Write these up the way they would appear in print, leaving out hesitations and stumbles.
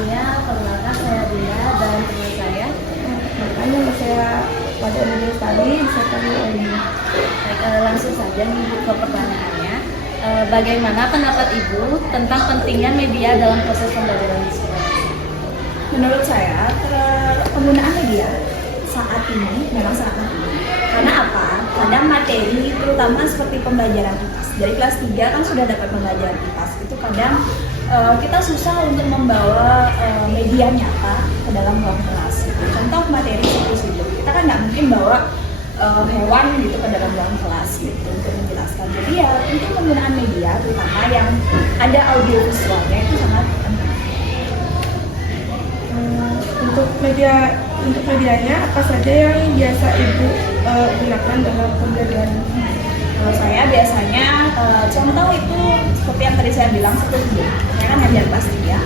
sebelumnya perkenalkan saya Dia dan teman saya. Makanya saya pada media sekali bisa kami ini. Langsung saja nih ke pertanyaannya. Bagaimana pendapat Ibu tentang pentingnya media dalam proses pembelajaran di sekolah? Menurut saya penggunaan media saat ini memang sangat penting. Karena apa? Kadang materi terutama seperti pembelajaran IPAS. Dari kelas 3 kan sudah dapat pembelajaran IPAS. Itu kadang kita susah untuk membawa media nyata ke dalam ruang kelas. Contoh materi seperti itu. Kita kan nggak mungkin bawa hewan gitu ke dalam ruang kelas gitu untuk menjelaskan. Jadi ya untuk penggunaan media terutama yang ada audio visualnya itu sangat penting. Untuk medianya apa saja yang biasa Ibu gunakan dalam pembelajaran? Kalau saya biasanya contoh itu seperti yang tadi saya bilang seperti itu. Saya kan ngajar kelas 3.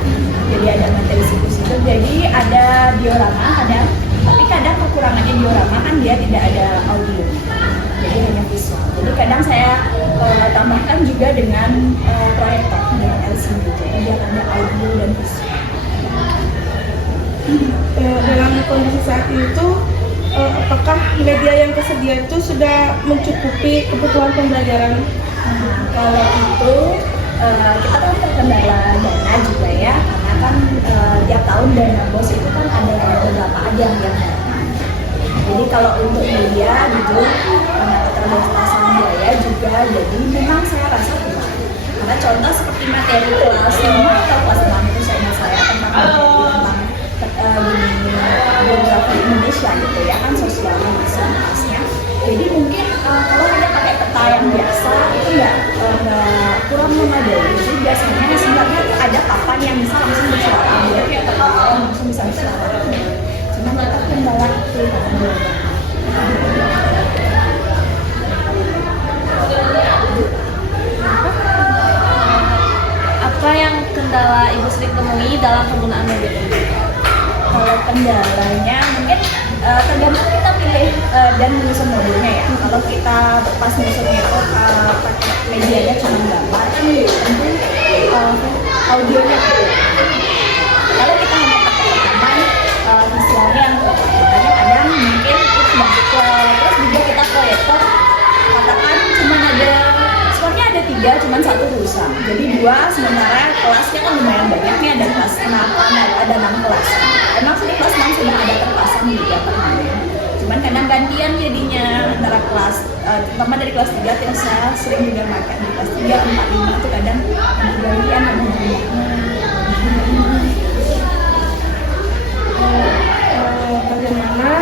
Jadi ada materi situs-situs. Jadi ada diorama kadang, tapi kadang kekurangannya diorama kan dia tidak ada audio. Jadi hanya visual. Jadi kadang saya tambahkan juga dengan proyektor dengan LCD. Jadi dia ada audio dan visual. Dalam kondisi saat itu, apakah media yang tersedia itu sudah mencukupi kebutuhan pembelajaran? Kalau itu kita kan terkendala dana juga ya, karena kan tiap tahun dana BOS itu kan ada beberapa aja yang datang. Jadi kalau untuk media gitu, karena keterbatasan biaya juga, jadi memang saya rasa kurang. Karena contoh seperti materi kelas 5 atau kelas 6 itu saya tentang geografi Indonesia gitu ya kan sosialnya masing-masingnya. Jadi mungkin kalau hanya pakai peta yang biasa itu nggak kurang memadai. Jadi biasanya sebenarnya ada papan yang bisa langsung bersuara, jadi kayak peta langsung bisa bersuara. Cuma kita kendala itu Apa yang kendala Ibu sering temui dalam penggunaan media ini? kalau kendalanya mungkin tergantung kita pilih dan menyusun modulnya ya. Kalau kita pas menyusunnya itu pakai medianya cuma gambar kan tentu audionya gitu. Kalau kita hanya pakai rekaman visualnya yang makanya kadang mungkin itu tidak cukup. Terus juga kita proyektor katakan cuma ada skornya ada 3, cuma 1 rusak. Jadi 2 sementara kelasnya kan lumayan banyak nih, ada kelas 6, ada 6 kelas. Emang sih kelas 6 sudah ada terpasang juga permanen. Cuman kadang gantian jadinya antara kelas, terutama dari kelas 3 yang saya sering juga pakai di kelas 3, 4, 5 itu kadang ada gantian, ada banyaknya. Bagaimana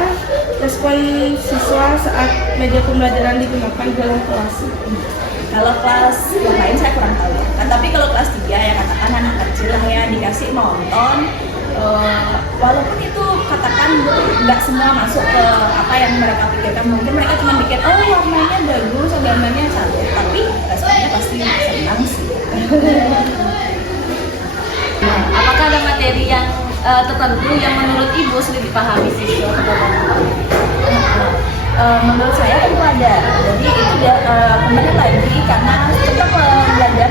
respon siswa saat media pembelajaran digunakan dalam kelas? Kalau kelas yang lain saya kurang tahu ya. Kan, tapi kalau kelas 3 ya katakan anak kecil lah ya dikasih nonton, walaupun itu katakan nggak semua masuk ke apa yang mereka pikirkan, mungkin mereka cuma pikir oh warnanya bagus, gambarnya cantik, tapi responnya pasti senang sih. Apakah ada materi yang tertentu yang menurut Ibu sulit dipahami siswa Menurut saya tentu ada. Jadi itu dia kembali lagi karena kita belajar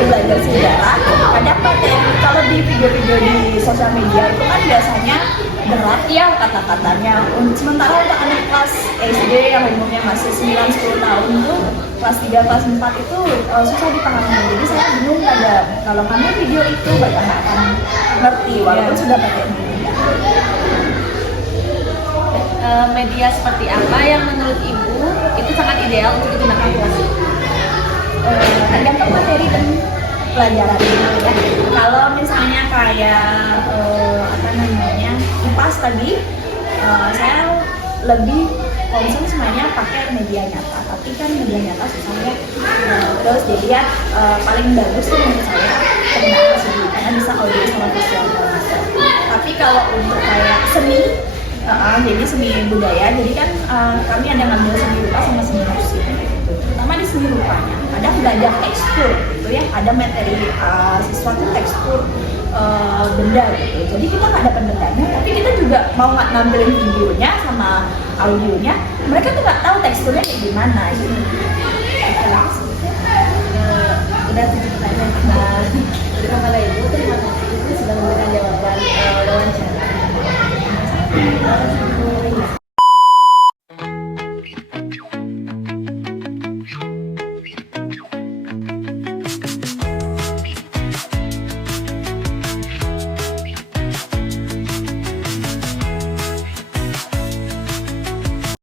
belajar sejarah. Kadang materi kalau di video-video di sosial media itu kan biasanya berat ya kata-katanya. Sementara untuk anak kelas SD yang umurnya masih 9-10 tahun itu kelas 3, kelas 4 itu susah dipahami. Jadi saya bingung kalau kamu video itu mereka nggak akan ngerti walaupun sudah pakai media. Media seperti apa yang menurut Ibu itu sangat ideal untuk digunakan kelas? Tergantung materi dan pelajaran ya. Kalau misalnya kayak IPAS tadi, saya lebih concern sebenarnya pakai media nyata. Tapi kan media nyata susah ya. Terus jadi ya paling bagus tuh menurut saya penggunaan seni karena bisa audio sama visual. Tapi kalau untuk kayak seni jadi seni budaya, jadi kan kami ada ngambil seni rupa sama seni musik gitu. Terutama di seni rupanya, ada belajar tekstur gitu ya, ada materi siswa tuh tekstur benda gitu. Jadi kita nggak ada bendanya, tapi kita juga mau ngambilin videonya sama audionya, mereka tuh nggak tahu teksturnya kayak gimana gitu. Udah 7 pertanyaan. kepada Ibu, terima kasih Ibu sudah memberikan jawaban wawancara.